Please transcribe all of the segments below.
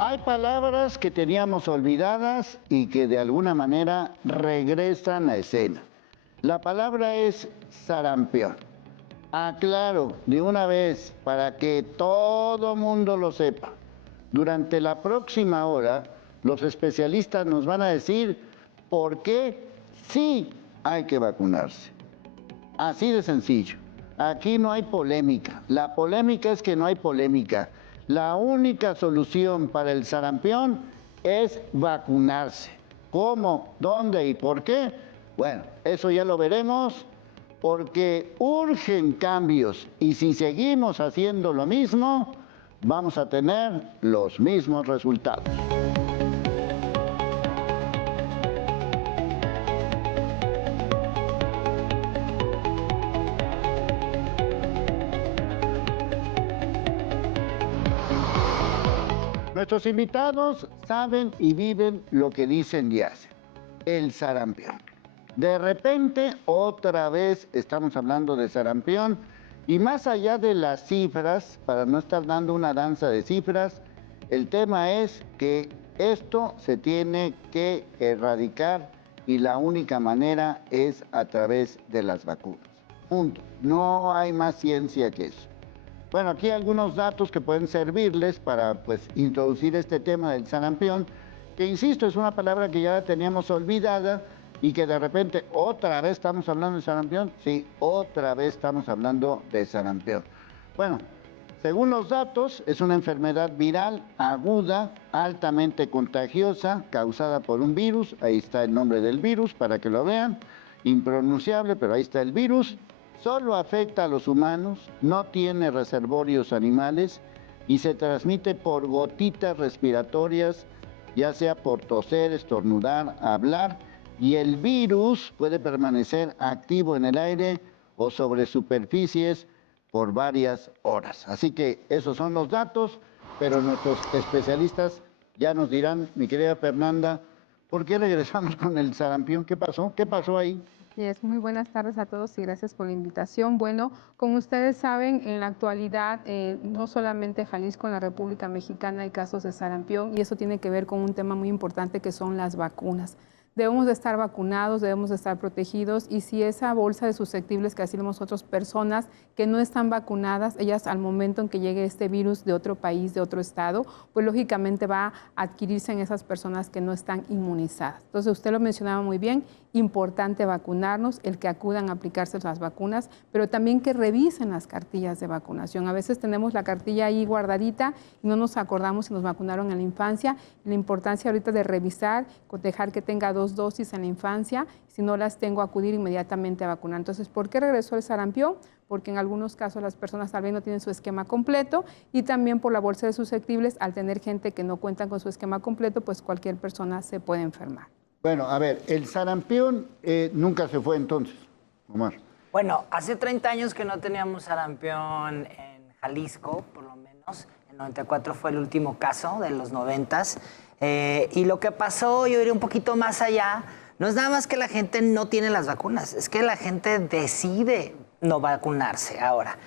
Hay palabras que teníamos olvidadas y que de alguna manera regresan a escena. La palabra es sarampión. Aclaro de una vez para que todo mundo lo sepa. Durante la próxima hora, los especialistas nos van a decir por qué sí hay que vacunarse. Así de sencillo. Aquí no hay polémica. La polémica es que no hay polémica. La única solución para el sarampión es vacunarse. ¿Cómo? ¿Dónde y por qué? Bueno, eso ya lo veremos porque urgen cambios y si seguimos haciendo lo mismo, vamos a tener los mismos resultados. Nuestros invitados saben y viven lo que dicen y hacen, el sarampión. De repente, otra vez estamos hablando de sarampión y más allá de las cifras, para no estar dando una danza de cifras, el tema es que esto se tiene que erradicar y la única manera es a través de las vacunas. Punto. No hay más ciencia que eso. Bueno, aquí hay algunos datos que pueden servirles para introducir este tema del sarampión, que insisto, es una palabra que ya teníamos olvidada y que de repente otra vez estamos hablando de sarampión. Sí, otra vez estamos hablando de sarampión. Bueno, según los datos, es una enfermedad viral aguda, altamente contagiosa, causada por un virus. Ahí está el nombre del virus para que lo vean. Impronunciable, pero ahí está el virus. Solo afecta a los humanos, no tiene reservorios animales y se transmite por gotitas respiratorias, ya sea por toser, estornudar, hablar, y el virus puede permanecer activo en el aire o sobre superficies por varias horas. Así que esos son los datos, pero nuestros especialistas ya nos dirán, mi querida Fernanda, ¿por qué regresamos con el sarampión? ¿Qué pasó? ¿Qué pasó ahí? Muy buenas tardes a todos y gracias por la invitación. Bueno, como ustedes saben, en la actualidad, no solamente en Jalisco, en la República Mexicana hay casos de sarampión y eso tiene que ver con un tema muy importante que son las vacunas. Debemos de estar vacunados, debemos de estar protegidos y si esa bolsa de susceptibles que decimos nosotros, personas que no están vacunadas, ellas al momento en que llegue este virus de otro país, de otro estado, pues lógicamente va a adquirirse en esas personas que no están inmunizadas. Entonces usted lo mencionaba muy bien, importante vacunarnos, el que acudan a aplicarse las vacunas, pero también que revisen las cartillas de vacunación. A veces tenemos la cartilla ahí guardadita y no nos acordamos si nos vacunaron en la infancia. La importancia ahorita de revisar, dejar que tenga 2 dosis en la infancia, si no las tengo, acudir inmediatamente a vacunar. Entonces, ¿por qué regresó el sarampión? Porque en algunos casos las personas tal vez no tienen su esquema completo y también por la bolsa de susceptibles, al tener gente que no cuentan con su esquema completo, pues cualquier persona se puede enfermar. Bueno, a ver, el sarampión nunca se fue entonces, Omar. Bueno, hace 30 años que no teníamos sarampión en Jalisco, por lo menos. En 94 fue el último caso de los 90s. Y lo que pasó, yo iré un poquito más allá, no es nada más que la gente no tiene las vacunas, es que la gente decide no vacunarse ahora.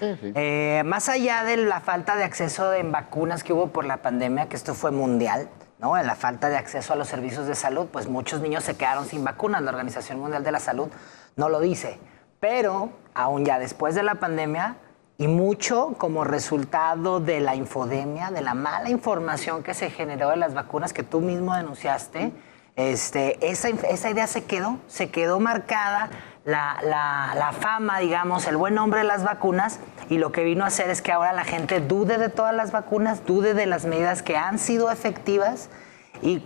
Más allá de la falta de acceso en vacunas que hubo por la pandemia, que esto fue mundial, ¿no? En la falta de acceso a los servicios de salud, pues muchos niños se quedaron sin vacunas. La Organización Mundial de la Salud no lo dice. Pero, aún ya después de la pandemia, y mucho como resultado de la infodemia, de la mala información que se generó de las vacunas que tú mismo denunciaste, esa idea se quedó marcada, la fama, digamos, el buen nombre de las vacunas, y lo que vino a hacer es que ahora la gente dude de todas las vacunas, dude de las medidas que han sido efectivas y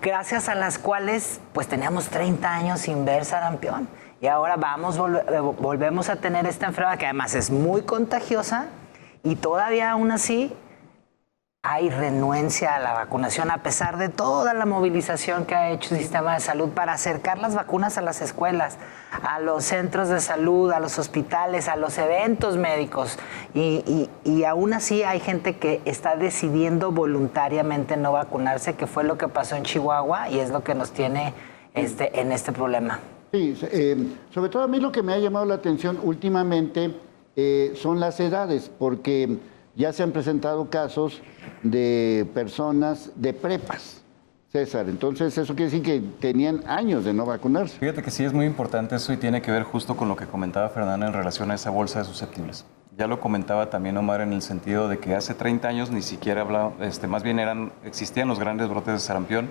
gracias a las cuales pues teníamos 30 años sin ver sarampión. Y ahora volvemos a tener esta enfermedad que además es muy contagiosa y todavía aún así hay renuencia a la vacunación a pesar de toda la movilización que ha hecho el sistema de salud para acercar las vacunas a las escuelas, a los centros de salud, a los hospitales, a los eventos médicos. Y aún así hay gente que está decidiendo voluntariamente no vacunarse, que fue lo que pasó en Chihuahua y es lo que nos tiene en este problema. Sí, sobre todo a mí lo que me ha llamado la atención últimamente son las edades, porque ya se han presentado casos de personas de prepas, César. Entonces, eso quiere decir que tenían años de no vacunarse. Fíjate que sí es muy importante eso y tiene que ver justo con lo que comentaba Fernanda en relación a esa bolsa de susceptibles. Ya lo comentaba también Omar en el sentido de que hace 30 años ni siquiera hablaba, más bien existían los grandes brotes de sarampión.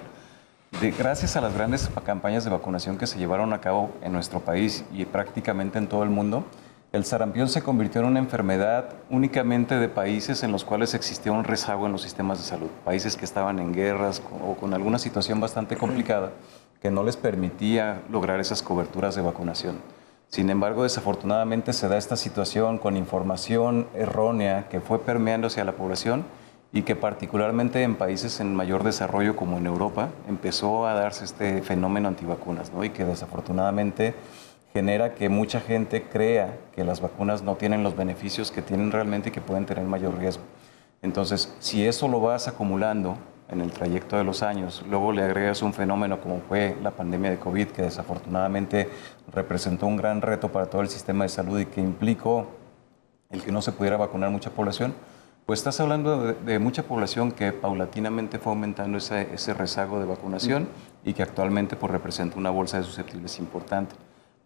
Gracias a las grandes campañas de vacunación que se llevaron a cabo en nuestro país y prácticamente en todo el mundo, el sarampión se convirtió en una enfermedad únicamente de países en los cuales existía un rezago en los sistemas de salud. Países que estaban en guerras o con alguna situación bastante complicada que no les permitía lograr esas coberturas de vacunación. Sin embargo, desafortunadamente se da esta situación con información errónea que fue permeando hacia la población y que particularmente en países en mayor desarrollo como en Europa empezó a darse este fenómeno antivacunas, ¿no? Y que desafortunadamente genera que mucha gente crea que las vacunas no tienen los beneficios que tienen realmente y que pueden tener mayor riesgo. Entonces, si eso lo vas acumulando en el trayecto de los años, luego le agregas un fenómeno como fue la pandemia de COVID, que desafortunadamente representó un gran reto para todo el sistema de salud y que implicó el que no se pudiera vacunar mucha población, pues estás hablando de mucha población que paulatinamente fue aumentando ese rezago de vacunación y que actualmente pues, representa una bolsa de susceptibles importante.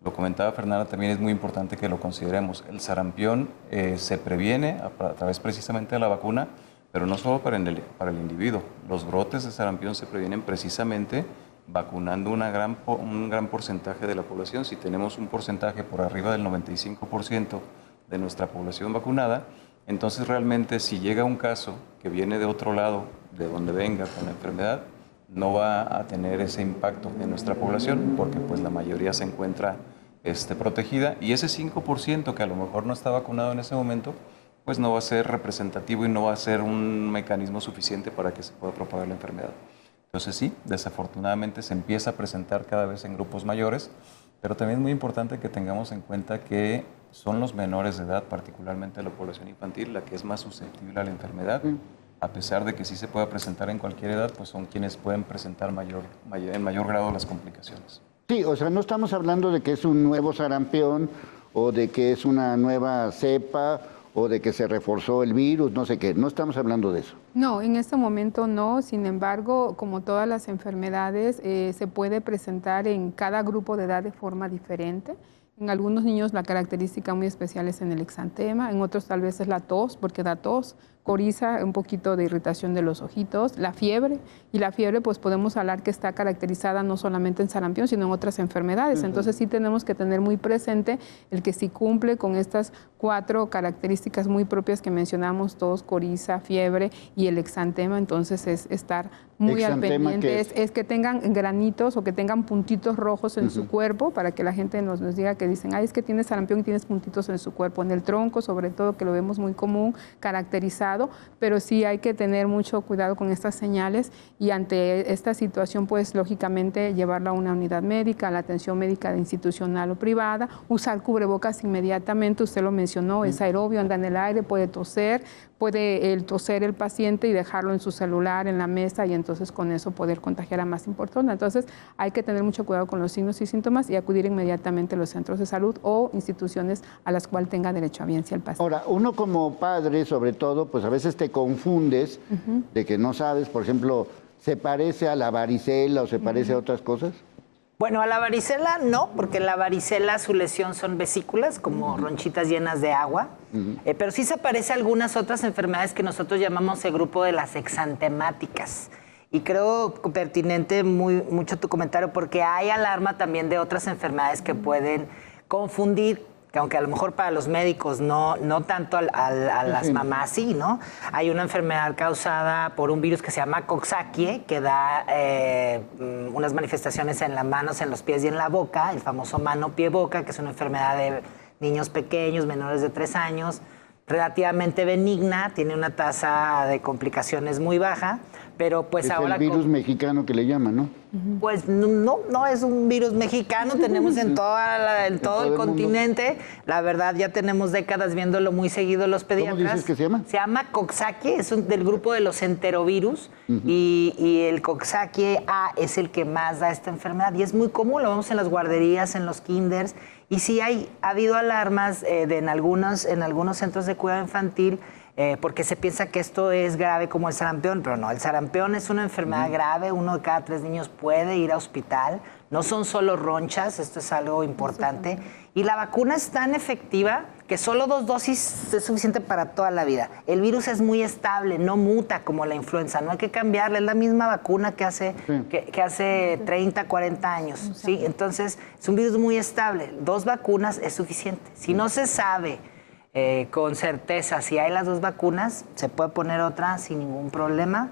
Lo comentaba Fernanda, también es muy importante que lo consideremos. El sarampión se previene a través precisamente de la vacuna, pero no solo para el individuo. Los brotes de sarampión se previenen precisamente vacunando un gran porcentaje de la población. Si tenemos un porcentaje por arriba del 95% de nuestra población vacunada, entonces realmente si llega un caso que viene de otro lado, de donde venga con la enfermedad, no va a tener ese impacto en nuestra población porque pues la mayoría se encuentra protegida y ese 5% que a lo mejor no está vacunado en ese momento, pues no va a ser representativo y no va a ser un mecanismo suficiente para que se pueda propagar la enfermedad. Entonces sí, desafortunadamente se empieza a presentar cada vez en grupos mayores, pero también es muy importante que tengamos en cuenta que son los menores de edad, particularmente la población infantil, la que es más susceptible a la enfermedad. A pesar de que sí se pueda presentar en cualquier edad, pues son quienes pueden presentar en mayor grado las complicaciones. Sí, o sea, no estamos hablando de que es un nuevo sarampión o de que es una nueva cepa o de que se reforzó el virus, no sé qué. No estamos hablando de eso. No, en este momento no. Sin embargo, como todas las enfermedades, se puede presentar en cada grupo de edad de forma diferente. En algunos niños la característica muy especial es en el exantema, en otros tal vez es la tos, porque da tos, coriza, un poquito de irritación de los ojitos, la fiebre, y la fiebre pues podemos hablar que está caracterizada no solamente en sarampión, sino en otras enfermedades. Entonces sí tenemos que tener muy presente el que si cumple con estas 4 características muy propias que mencionamos, tos, coriza, fiebre y el exantema, entonces es estar muy al pendiente, es que tengan granitos o que tengan puntitos rojos en su cuerpo, para que la gente nos diga que dicen, ay, es que tienes sarampión y tienes puntitos en su cuerpo, en el tronco sobre todo, que lo vemos muy común, caracterizado, pero sí hay que tener mucho cuidado con estas señales y ante esta situación, pues lógicamente llevarla a una unidad médica, a la atención médica institucional o privada, usar cubrebocas inmediatamente, usted lo mencionó, es aerobio, anda en el aire, puede toser el paciente y dejarlo en su celular, en la mesa, y entonces con eso poder contagiar a más personas. Entonces hay que tener mucho cuidado con los signos y síntomas y acudir inmediatamente a los centros de salud o instituciones a las cuales tenga derecho a biencia el paciente. Ahora, uno como padre, sobre todo, pues a veces te confundes de que no sabes, por ejemplo, ¿se parece a la varicela o se parece a otras cosas? Bueno, a la varicela no, porque la varicela su lesión son vesículas, como ronchitas llenas de agua, pero sí se parece a algunas otras enfermedades que nosotros llamamos el grupo de las exantemáticas. Y creo pertinente mucho tu comentario, porque hay alarma también de otras enfermedades que pueden confundir, que aunque a lo mejor para los médicos no tanto a las mamás sí, ¿no? Hay una enfermedad causada por un virus que se llama Coxsackie, que da unas manifestaciones en las manos, en los pies y en la boca, el famoso mano-pie-boca, que es una enfermedad de niños pequeños, menores de 3 años, relativamente benigna, tiene una tasa de complicaciones muy baja, pero pues es ahora... el virus mexicano que le llaman, ¿no? Pues no es un virus mexicano, tenemos en todo el continente. La verdad, ya tenemos décadas viéndolo muy seguido los pediatras. ¿Cómo dices que se llama? Se llama Coxsackie, es del grupo de los enterovirus, y el Coxsackie A es el que más da esta enfermedad, y es muy común, lo vemos en las guarderías, en los kinders, y sí ha habido alarmas en algunos centros de cuidado infantil, porque se piensa que esto es grave como el sarampión, pero no, el sarampión es una enfermedad grave, 1 de cada 3 niños puede ir a hospital, no son solo ronchas, esto es algo importante, y la vacuna es tan efectiva que solo 2 dosis es suficiente para toda la vida. El virus es muy estable, no muta como la influenza, no hay que cambiarle, es la misma vacuna que hace, que hace 30, 40 años, ¿sí? Entonces, es un virus muy estable, 2 vacunas es suficiente. Si no se sabe con certeza si hay las 2 vacunas, se puede poner otra sin ningún problema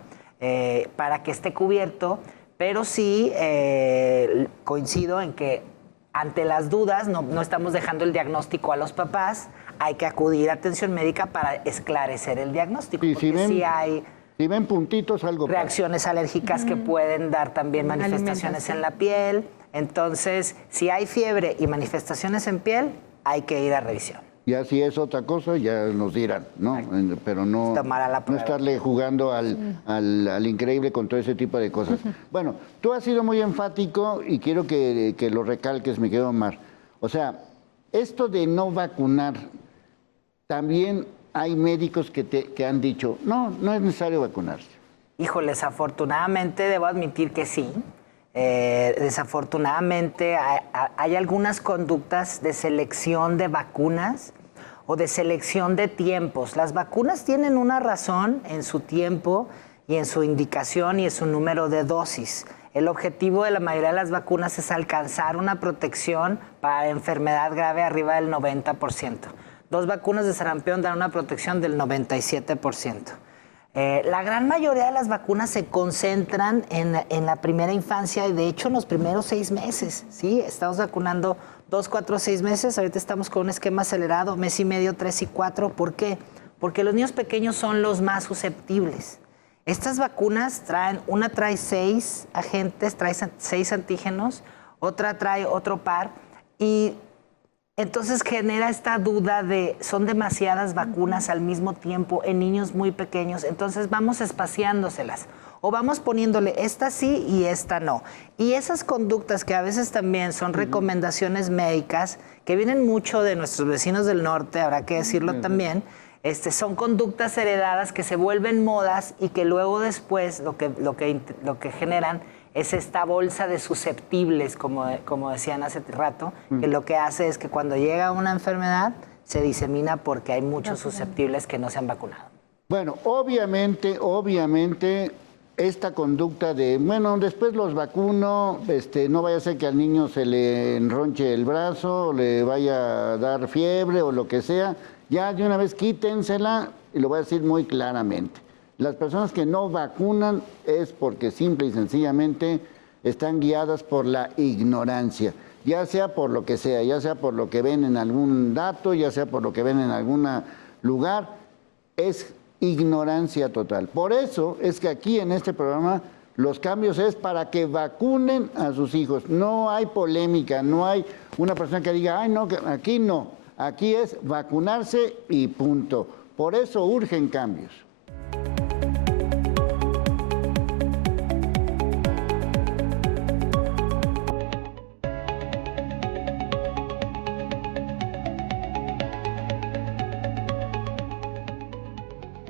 para que esté cubierto, pero sí coincido en que ante las dudas no estamos dejando el diagnóstico a los papás, hay que acudir a atención médica para esclarecer el diagnóstico, Sí, porque si hay si ven puntitos, algo pasa. reacciones alérgicas que pueden dar también manifestaciones en la piel. Entonces, si hay fiebre y manifestaciones en piel, hay que ir a revisión. Ya si es otra cosa, ya nos dirán, ¿no? Pero no, Tomar a la no prueba. estarle jugando al increíble con todo ese tipo de cosas. Bueno, tú has sido muy enfático y quiero que lo recalques, mi querido Omar. O sea, esto de no vacunar, también hay médicos que han dicho, no es necesario vacunarse. Híjoles, afortunadamente debo admitir que sí. Desafortunadamente hay algunas conductas de selección de vacunas o de selección de tiempos. Las vacunas tienen una razón en su tiempo y en su indicación y en su número de dosis. El objetivo de la mayoría de las vacunas es alcanzar una protección para enfermedad grave arriba del 90%. 2 vacunas de sarampión dan una protección del 97%. La gran mayoría de las vacunas se concentran en la primera infancia y de hecho en los primeros 6 meses, ¿sí? Estamos vacunando 2, 4, 6 meses, ahorita estamos con un esquema acelerado, 1.5 meses, 3 y 4. ¿Por qué? Porque los niños pequeños son los más susceptibles. Estas vacunas una trae 6 agentes, trae 6 antígenos, otra trae otro par y entonces genera esta duda de son demasiadas vacunas al mismo tiempo en niños muy pequeños, entonces vamos espaciándoselas o vamos poniéndole esta sí y esta no. Y esas conductas que a veces también son recomendaciones médicas, que vienen mucho de nuestros vecinos del norte, habrá que decirlo también, son conductas heredadas que se vuelven modas y que luego después lo que generan es esta bolsa de susceptibles, como decían hace rato, que lo que hace es que cuando llega una enfermedad se disemina porque hay muchos susceptibles que no se han vacunado. Bueno, obviamente, esta conducta de, bueno, después los vacuno, no vaya a ser que al niño se le enronche el brazo, o le vaya a dar fiebre o lo que sea, ya de una vez quítensela, y lo voy a decir muy claramente. Las personas que no vacunan es porque simple y sencillamente están guiadas por la ignorancia, ya sea por lo que sea, ya sea por lo que ven en algún dato, ya sea por lo que ven en algún lugar, es ignorancia total. Por eso es que aquí en este programa los cambios es para que vacunen a sus hijos. No hay polémica, no hay una persona que diga, ay no, aquí no, aquí es vacunarse y punto. Por eso urgen cambios.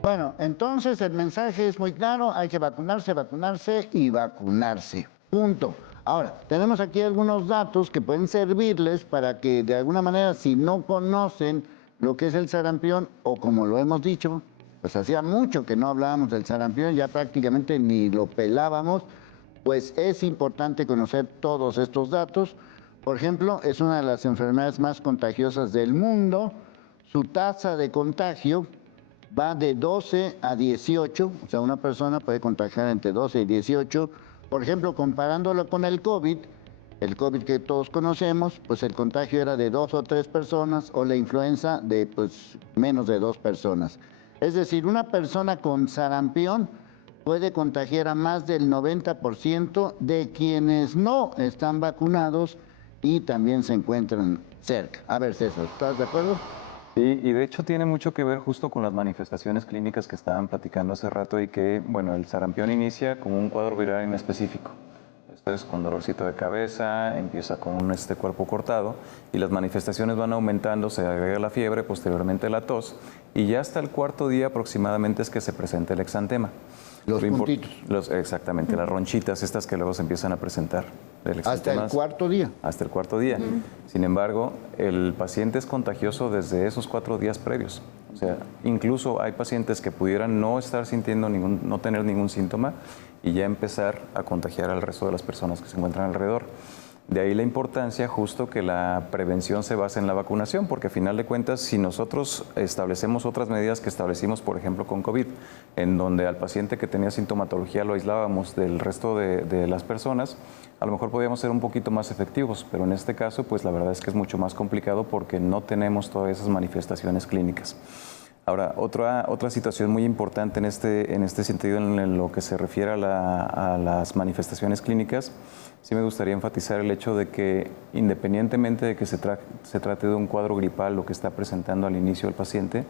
Bueno, entonces el mensaje es muy claro, hay que vacunarse, vacunarse y vacunarse. Punto. Ahora, tenemos aquí algunos datos que pueden servirles para que de alguna manera, si no conocen lo que es el sarampión, o como lo hemos dicho, pues hacía mucho que no hablábamos del sarampión, ya prácticamente ni lo pelábamos, pues es importante conocer todos estos datos. Por ejemplo, es una de las enfermedades más contagiosas del mundo. Su tasa de contagio va de 12 a 18, o sea, una persona puede contagiar entre 12 y 18. Por ejemplo, comparándolo con el COVID que todos conocemos, pues el contagio era de 2 o 3 personas, o la influenza de pues menos de 2 personas. Es decir, una persona con sarampión puede contagiar a más del 90% de quienes no están vacunados y también se encuentran cerca. A ver, César, ¿estás de acuerdo? Sí, y de hecho tiene mucho que ver justo con las manifestaciones clínicas que estaban platicando hace rato y que, bueno, el sarampión inicia como un cuadro viral inespecífico. Esto es con dolorcito de cabeza, empieza con un cuerpo cortado y las manifestaciones van aumentando, se agrega la fiebre, posteriormente la tos y ya hasta el cuarto día aproximadamente es que se presenta el exantema. Los puntitos. Exactamente, las ronchitas estas que luego se empiezan a presentar. Hasta el cuarto día. Hasta el cuarto día. Sin embargo, el paciente es contagioso desde esos 4 días previos. O sea, incluso hay pacientes que pudieran no estar sintiendo no tener ningún síntoma y ya empezar a contagiar al resto de las personas que se encuentran alrededor. De ahí la importancia justo que la prevención se base en la vacunación, porque a final de cuentas, si nosotros establecemos otras medidas que establecimos, por ejemplo, con COVID, en donde al paciente que tenía sintomatología lo aislábamos del resto de las personas, a lo mejor podíamos ser un poquito más efectivos, pero en este caso, pues la verdad es que es mucho más complicado porque no tenemos todas esas manifestaciones clínicas. Ahora, otra situación muy importante en este sentido, en lo que se refiere a las manifestaciones clínicas, sí me gustaría enfatizar el hecho de que independientemente de que se trate de un cuadro gripal, lo que está presentando al inicio el paciente,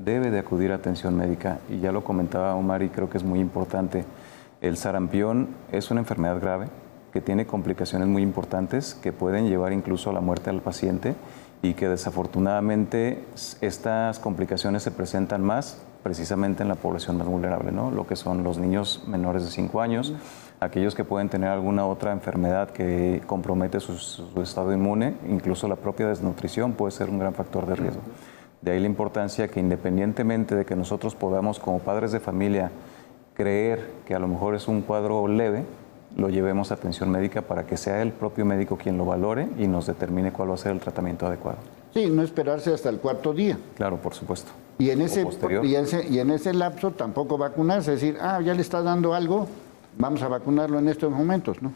debe de acudir a atención médica. Y ya lo comentaba Omar y creo que es muy importante. El sarampión es una enfermedad grave que tiene complicaciones muy importantes que pueden llevar incluso a la muerte al paciente y que desafortunadamente estas complicaciones se presentan más precisamente en la población más vulnerable, ¿no? Lo que son los niños menores de 5 años, aquellos que pueden tener alguna otra enfermedad que compromete su estado inmune, incluso la propia desnutrición puede ser un gran factor de riesgo. De ahí la importancia que independientemente de que nosotros podamos como padres de familia creer que a lo mejor es un cuadro leve, lo llevemos a atención médica para que sea el propio médico quien lo valore y nos determine cuál va a ser el tratamiento adecuado. Sí, no esperarse hasta el cuarto día. Claro, por supuesto. Y en ese lapso tampoco vacunarse, es decir, ya le está dando algo, vamos a vacunarlo en estos momentos, ¿no?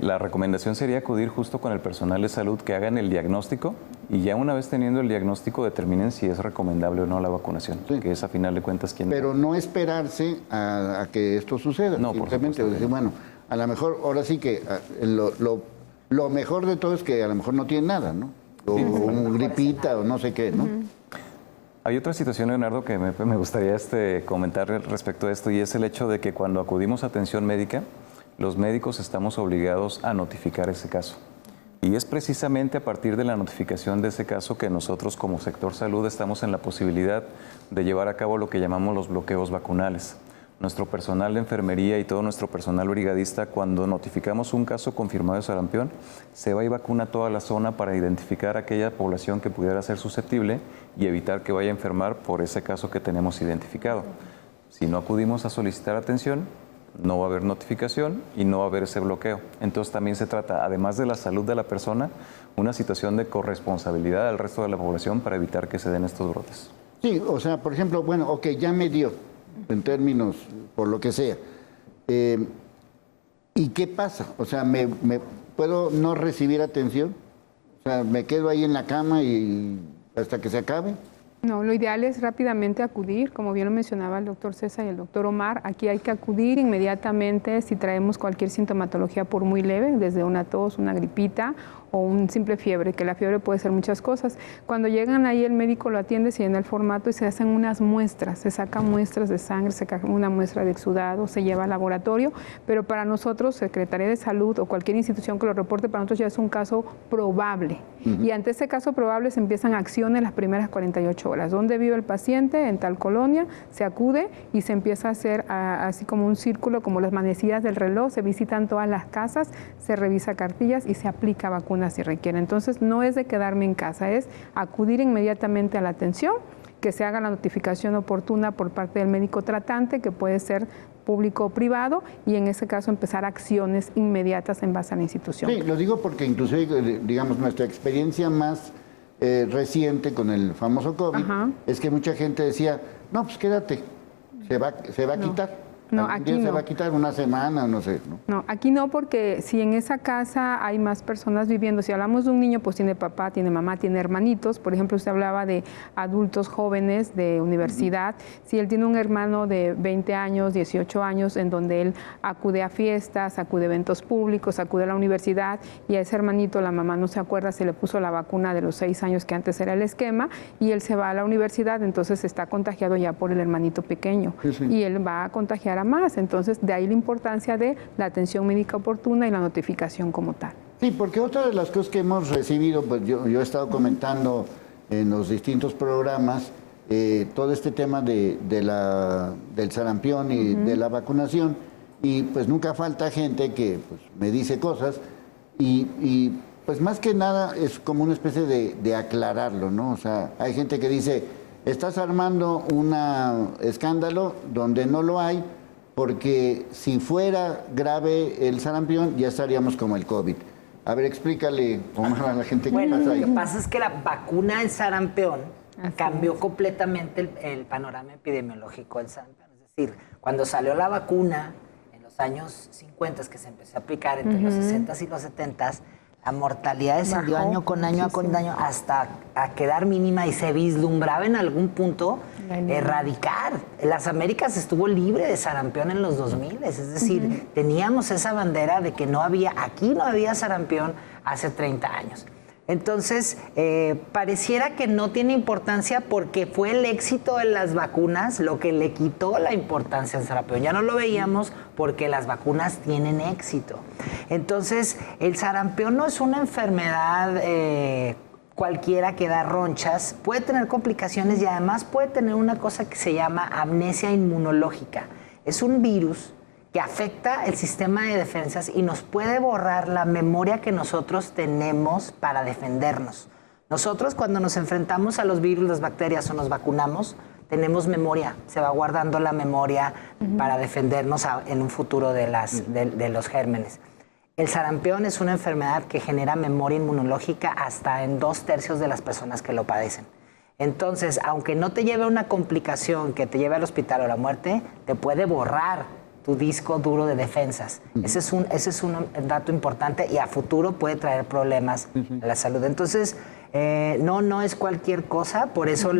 La recomendación sería acudir justo con el personal de salud que hagan el diagnóstico y ya una vez teniendo el diagnóstico determinen si es recomendable o no la vacunación, sí, que es a final de cuentas quien... Pero no esperarse a que esto suceda. No, simplemente por supuesto. decir, bueno, a lo mejor ahora sí que lo mejor de todo es que a lo mejor no tiene nada, ¿no? O un gripita o no sé qué, ¿no? Hay otra situación, Leonardo, que me gustaría comentar respecto a esto y es el hecho de que cuando acudimos a atención médica, los médicos estamos obligados a notificar ese caso. Y es precisamente a partir de la notificación de ese caso que nosotros como sector salud estamos en la posibilidad de llevar a cabo lo que llamamos los bloqueos vacunales. Nuestro personal de enfermería y todo nuestro personal brigadista, cuando notificamos un caso confirmado de sarampión, se va y vacuna toda la zona para identificar aquella población que pudiera ser susceptible y evitar que vaya a enfermar por ese caso que tenemos identificado. Si no acudimos a solicitar atención, no va a haber notificación y no va a haber ese bloqueo. Entonces también se trata, además de la salud de la persona, una situación de corresponsabilidad al resto de la población para evitar que se den estos brotes. Sí, o sea, por ejemplo, bueno, ok, ya me dio, en términos, por lo que sea. ¿Y qué pasa? O sea, ¿me puedo no recibir atención? O sea, ¿me quedo ahí en la cama y hasta que se acabe? No, lo ideal es rápidamente acudir, como bien lo mencionaba el doctor César y el doctor Omar, aquí hay que acudir inmediatamente si traemos cualquier sintomatología por muy leve, desde una tos, una gripita o un simple fiebre, que la fiebre puede ser muchas cosas. Cuando llegan ahí el médico lo atiende, se llena el formato y se hacen unas muestras, se sacan muestras de sangre, se saca una muestra de exudado, se lleva al laboratorio, pero para nosotros, Secretaría de Salud o cualquier institución que lo reporte, para nosotros ya es un caso probable. Y ante ese caso probable se empiezan acciones las primeras 48 horas. ¿Dónde vive el paciente? En tal colonia, se acude y se empieza a hacer así como un círculo, como las manecillas del reloj, se visitan todas las casas, se revisa cartillas y se aplica vacuna si requiere. Entonces no es de quedarme en casa, es acudir inmediatamente a la atención, que se haga la notificación oportuna por parte del médico tratante, que puede ser público o privado, y en ese caso empezar acciones inmediatas en base a la institución. Sí, lo digo porque inclusive, digamos, nuestra experiencia más reciente con el famoso COVID, es que mucha gente decía, no, pues quédate, se va a quitar. No, aquí no. Se va a quitar una semana, no sé. No, aquí no, porque si en esa casa hay más personas viviendo, si hablamos de un niño, pues tiene papá, tiene mamá, tiene hermanitos. Por ejemplo, usted hablaba de adultos jóvenes de universidad. Si él tiene un hermano de 20 años, 18 años, en donde él acude a fiestas, acude a eventos públicos, acude a la universidad, y a ese hermanito la mamá no se acuerda, se le puso la vacuna de los 6 años que antes era el esquema, y él se va a la universidad, entonces está contagiado ya por el hermanito pequeño. Sí. Y él va a contagiar a más. Entonces, de ahí la importancia de la atención médica oportuna y la notificación como tal. Sí, porque otra de las cosas que hemos recibido, pues yo he estado comentando en los distintos programas, todo este tema del sarampión y de la vacunación, y pues nunca falta gente que pues, me dice cosas y pues más que nada es como una especie de aclararlo, ¿no? O sea, hay gente que dice, estás armando un escándalo donde no lo hay, porque si fuera grave el sarampión ya estaríamos como el COVID. A ver, explícale, Omar, a la gente qué Bueno, pasa ahí. lo que pasa es que la vacuna del sarampión Así cambió es. completamente el panorama epidemiológico del sarampión. Es decir, cuando salió la vacuna en los años 50 que se empezó a aplicar entre los 60 y los 70, la mortalidad descendió Bajó año con año hasta a quedar mínima y se vislumbraba en algún punto La niña. erradicar. Las Américas estuvo libre de sarampión en los 2000, es decir, teníamos esa bandera de que aquí no había sarampión hace 30 años. Entonces, pareciera que no tiene importancia porque fue el éxito de las vacunas lo que le quitó la importancia al sarampión. Ya no lo veíamos porque las vacunas tienen éxito. Entonces, el sarampión no es una enfermedad cualquiera que da ronchas, puede tener complicaciones y además puede tener una cosa que se llama amnesia inmunológica. Es un virus que afecta el sistema de defensas y nos puede borrar la memoria que nosotros tenemos para defendernos. Nosotros cuando nos enfrentamos a los virus, las bacterias o nos vacunamos, tenemos memoria, se va guardando la memoria para defendernos en un futuro de los gérmenes. El sarampión es una enfermedad que genera memoria inmunológica hasta en 2/3 de las personas que lo padecen. Entonces, aunque no te lleve a una complicación que te lleve al hospital o a la muerte, te puede borrar tu disco duro de defensas. Ese es un dato importante y a futuro puede traer problemas a la salud. Entonces, no es cualquier cosa, por eso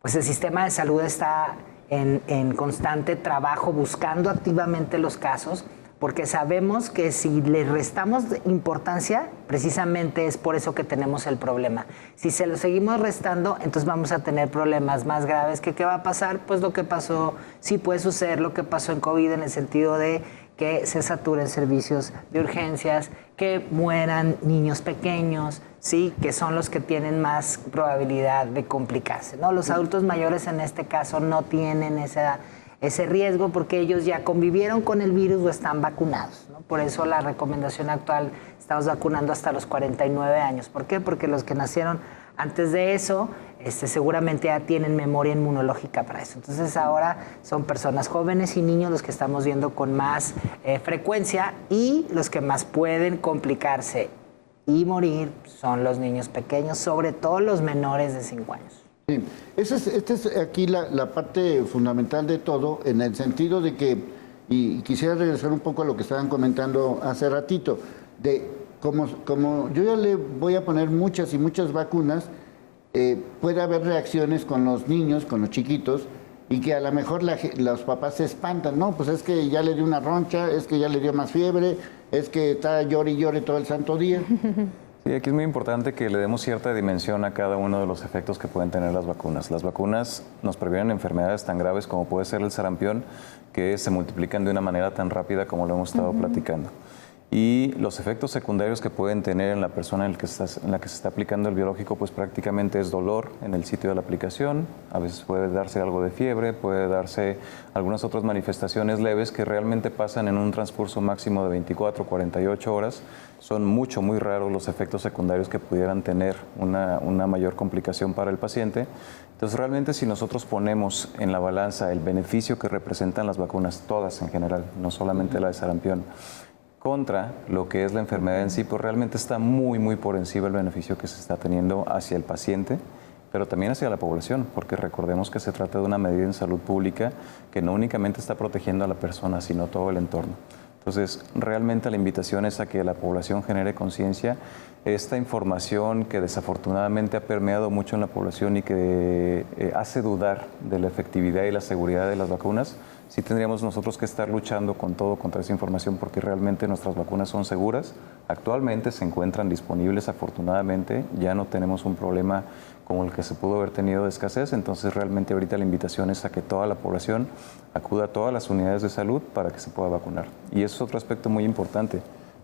pues el sistema de salud está en constante trabajo buscando activamente los casos, porque sabemos que si le restamos importancia, precisamente es por eso que tenemos el problema. Si se lo seguimos restando, entonces vamos a tener problemas más graves. ¿Qué va a pasar? Pues lo que pasó, sí puede suceder lo que pasó en COVID, en el sentido de que se saturen servicios de urgencias, que mueran niños pequeños, sí, que son los que tienen más probabilidad de complicarse, ¿no? Los adultos mayores en este caso no tienen ese riesgo porque ellos ya convivieron con el virus o están vacunados, ¿no? Por eso la recomendación actual, estamos vacunando hasta los 49 años. ¿Por qué? Porque los que nacieron antes de eso seguramente ya tienen memoria inmunológica para eso. Entonces ahora son personas jóvenes y niños los que estamos viendo con más frecuencia, y los que más pueden complicarse y morir son los niños pequeños, sobre todo los menores de 5 años. Sí, esta es aquí la parte fundamental de todo, en el sentido de que, y quisiera regresar un poco a lo que estaban comentando hace ratito, de como yo ya le voy a poner muchas y muchas vacunas, puede haber reacciones con los niños, con los chiquitos, y que a lo mejor los papás se espantan, no, pues es que ya le dio una roncha, es que ya le dio más fiebre, es que está llore y llore todo el santo día. Sí, aquí es muy importante que le demos cierta dimensión a cada uno de los efectos que pueden tener las vacunas. Las vacunas nos previenen enfermedades tan graves como puede ser el sarampión, que se multiplican de una manera tan rápida como lo hemos estado platicando. Y los efectos secundarios que pueden tener en la persona en la que se está aplicando el biológico, pues prácticamente es dolor en el sitio de la aplicación, a veces puede darse algo de fiebre, puede darse algunas otras manifestaciones leves que realmente pasan en un transcurso máximo de 24, 48 horas. Son muy raros los efectos secundarios que pudieran tener una mayor complicación para el paciente. Entonces, realmente si nosotros ponemos en la balanza el beneficio que representan las vacunas, todas en general, no solamente la de sarampión, contra lo que es la enfermedad en sí, pues realmente está muy por encima el beneficio que se está teniendo hacia el paciente, pero también hacia la población, porque recordemos que se trata de una medida en salud pública que no únicamente está protegiendo a la persona, sino todo el entorno. Entonces, realmente la invitación es a que la población genere conciencia. Esta información que desafortunadamente ha permeado mucho en la población y que hace dudar de la efectividad y la seguridad de las vacunas, sí tendríamos nosotros que estar luchando con todo contra esa información, porque realmente nuestras vacunas son seguras. Actualmente se encuentran disponibles, afortunadamente, ya no tenemos un problema como el que se pudo haber tenido de escasez. Entonces realmente ahorita la invitación es a que toda la población acuda a todas las unidades de salud para que se pueda vacunar. Y eso es otro aspecto muy importante.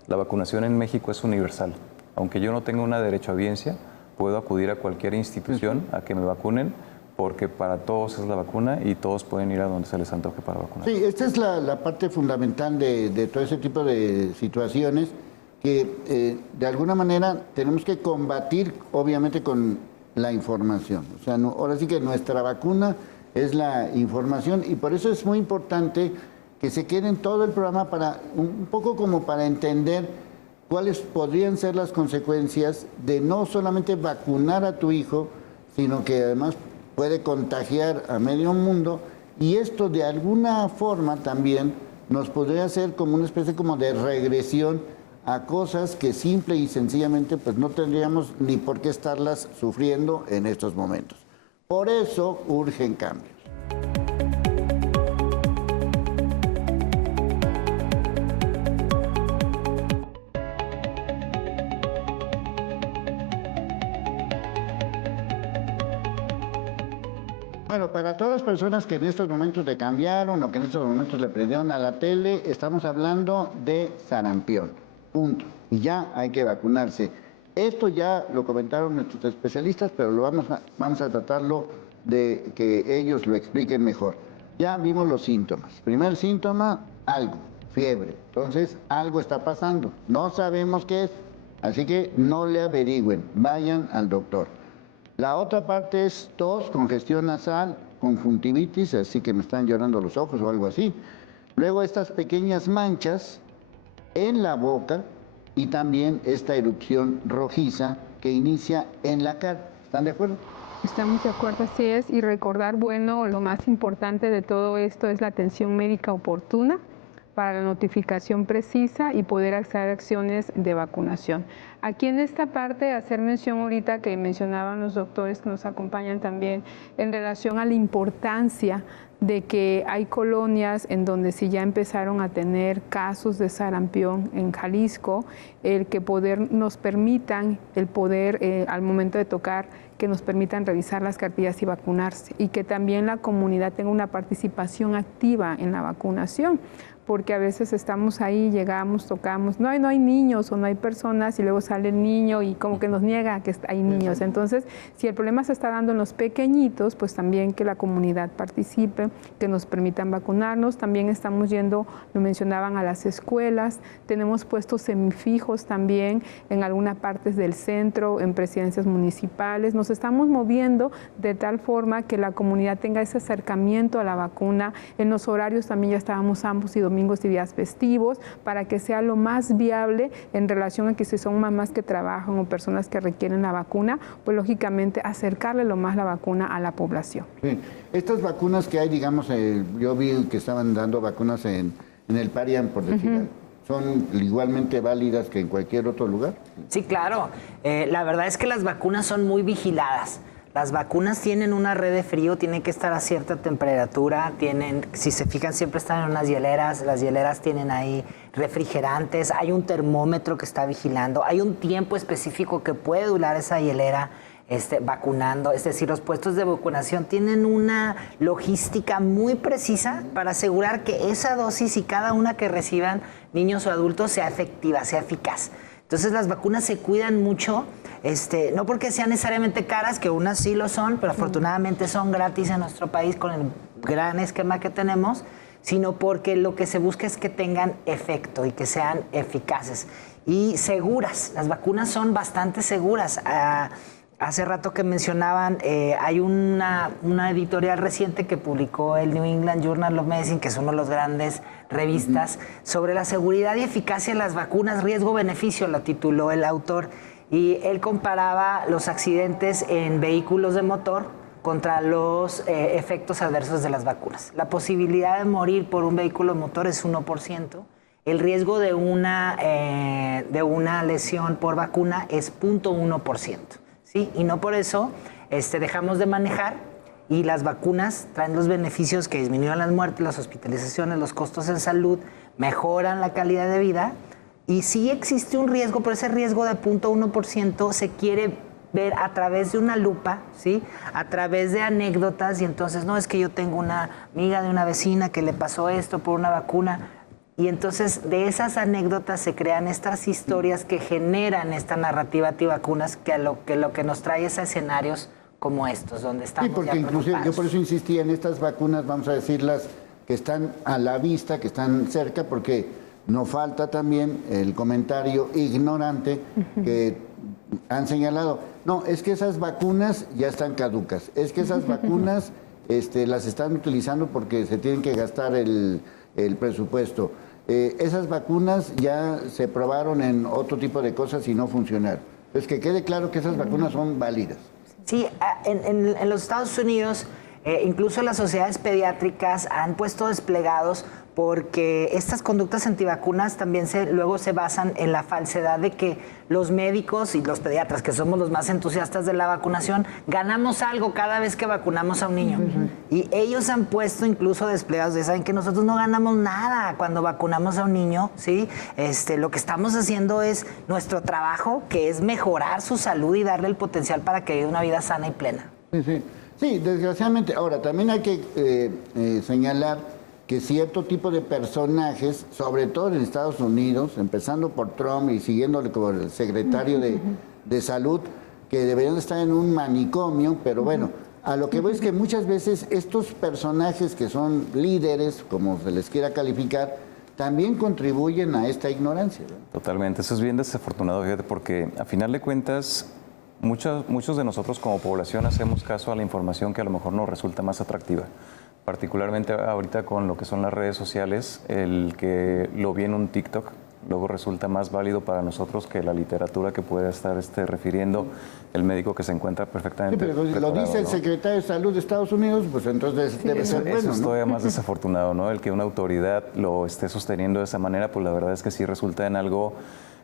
La vacunación en México es universal. Aunque yo no tenga una derechohabiencia, puedo acudir a cualquier institución a que me vacunen, porque para todos es la vacuna y todos pueden ir a donde se les antoje para vacunar. Sí, esta es la parte fundamental de todo ese tipo de situaciones que de alguna manera tenemos que combatir, obviamente, con la información. O sea, ahora sí que nuestra vacuna es la información y por eso es muy importante que se quede en todo el programa para un poco como para entender cuáles podrían ser las consecuencias de no solamente vacunar a tu hijo, sino que además puede contagiar a medio mundo, y esto de alguna forma también nos podría hacer como una especie como de regresión a cosas que simple y sencillamente pues no tendríamos ni por qué estarlas sufriendo en estos momentos. Por eso urgen cambios. Bueno, para todas las personas que en estos momentos le cambiaron o que en estos momentos le prendieron a la tele, estamos hablando de sarampión, punto. Y ya hay que vacunarse. Esto ya lo comentaron nuestros especialistas, pero vamos a tratarlo de que ellos lo expliquen mejor. Ya vimos los síntomas. Primer síntoma, algo, fiebre. Entonces, algo está pasando. No sabemos qué es, así que no le averigüen, vayan al doctor. La otra parte es tos, congestión nasal, conjuntivitis, así que me están llorando los ojos o algo así. Luego estas pequeñas manchas en la boca y también esta erupción rojiza que inicia en la cara. ¿Están de acuerdo? Estamos de acuerdo, así es. Y recordar, bueno, lo más importante de todo esto es la atención médica oportuna para la notificación precisa y poder hacer acciones de vacunación. Aquí en esta parte, hacer mención ahorita que mencionaban los doctores que nos acompañan también en relación a la importancia de que hay colonias en donde sí ya empezaron a tener casos de sarampión en Jalisco, el que nos permitan, el poder al momento de tocar, que nos permitan revisar las cartillas y vacunarse, y que también la comunidad tenga una participación activa en la vacunación, porque a veces estamos ahí, llegamos, tocamos, no hay niños o no hay personas, y luego sale el niño y como que nos niega que hay niños. Entonces, si el problema se está dando en los pequeñitos, pues también que la comunidad participe, que nos permitan vacunarnos. También estamos yendo, lo mencionaban, a las escuelas, tenemos puestos semifijos también en algunas partes del centro, en presidencias municipales. Nos estamos moviendo de tal forma que la comunidad tenga ese acercamiento a la vacuna. En los horarios también ya estábamos ambos y domingos y días festivos, para que sea lo más viable en relación a que si son mamás que trabajan o personas que requieren la vacuna, pues lógicamente acercarle lo más la vacuna a la población. Sí. Estas vacunas que hay, digamos, yo vi que estaban dando vacunas en el Parián, por decir, ¿son igualmente válidas que en cualquier otro lugar? Sí, claro. La verdad es que las vacunas son muy vigiladas. Las vacunas tienen una red de frío, tienen que estar a cierta temperatura, si se fijan, siempre están en unas hieleras, las hieleras tienen ahí refrigerantes, hay un termómetro que está vigilando, hay un tiempo específico que puede durar esa hielera vacunando, es decir, los puestos de vacunación tienen una logística muy precisa para asegurar que esa dosis y cada una que reciban niños o adultos sea efectiva, sea eficaz. Entonces las vacunas se cuidan mucho, no porque sean necesariamente caras, que unas sí lo son, pero afortunadamente son gratis en nuestro país con el gran esquema que tenemos, sino porque lo que se busca es que tengan efecto y que sean eficaces y seguras. Las vacunas son bastante seguras. Hace rato que mencionaban, hay una editorial reciente que publicó el New England Journal of Medicine, que es uno de los grandes revistas, sobre la seguridad y eficacia de las vacunas, riesgo-beneficio, la tituló el autor, y él comparaba los accidentes en vehículos de motor contra los efectos adversos de las vacunas. La posibilidad de morir por un vehículo de motor es 1%, el riesgo de una lesión por vacuna es 0.1%. ¿Sí? Y no por eso dejamos de manejar, y las vacunas traen los beneficios que disminuyen las muertes, las hospitalizaciones, los costos en salud, mejoran la calidad de vida, y sí existe un riesgo, pero ese riesgo de 0.1% se quiere ver a través de una lupa, ¿sí? A través de anécdotas, y entonces no es que yo tengo una amiga de una vecina que le pasó esto por una vacuna, Y entonces de esas anécdotas se crean estas historias que generan esta narrativa antivacunas que lo que nos trae es a escenarios como estos, donde estamos Sí, porque ya inclusive yo preocupados. por eso insistía en estas vacunas, vamos a decirlas, que están a la vista, que están cerca, porque no falta también el comentario ignorante que han señalado. No, es que esas vacunas ya están caducas, es que esas vacunas las están utilizando porque se tienen que gastar el presupuesto. Esas vacunas ya se probaron en otro tipo de cosas y no funcionaron. Pues que quede claro que esas vacunas son válidas. Sí, en los Estados Unidos, incluso las sociedades pediátricas han puesto desplegados porque estas conductas antivacunas también luego se basan en la falsedad de que los médicos y los pediatras, que somos los más entusiastas de la vacunación, ganamos algo cada vez que vacunamos a un niño. Y ellos han puesto incluso desplegados de, saben que nosotros no ganamos nada cuando vacunamos a un niño, ¿sí? Lo que estamos haciendo es nuestro trabajo, que es mejorar su salud y darle el potencial para que viva una vida sana y plena. Sí, desgraciadamente. Ahora, también hay que señalar que cierto tipo de personajes, sobre todo en Estados Unidos, empezando por Trump y siguiéndole como el secretario de Salud, que deberían estar en un manicomio, pero bueno, a lo que voy es que muchas veces estos personajes que son líderes, como se les quiera calificar, también contribuyen a esta ignorancia, ¿no? Totalmente, eso es bien desafortunado, fíjate, porque a final de cuentas muchos de nosotros como población hacemos caso a la información que a lo mejor nos resulta más atractiva. Particularmente ahorita con lo que son las redes sociales, el que lo vi en un TikTok luego resulta más válido para nosotros que la literatura que puede estar refiriendo el médico que se encuentra perfectamente Sí, pero lo dice el secretario de Salud de Estados Unidos, pues entonces debe ser bueno, Eso es ¿no? todavía más desafortunado, ¿no? El que una autoridad lo esté sosteniendo de esa manera, pues la verdad es que sí resulta en algo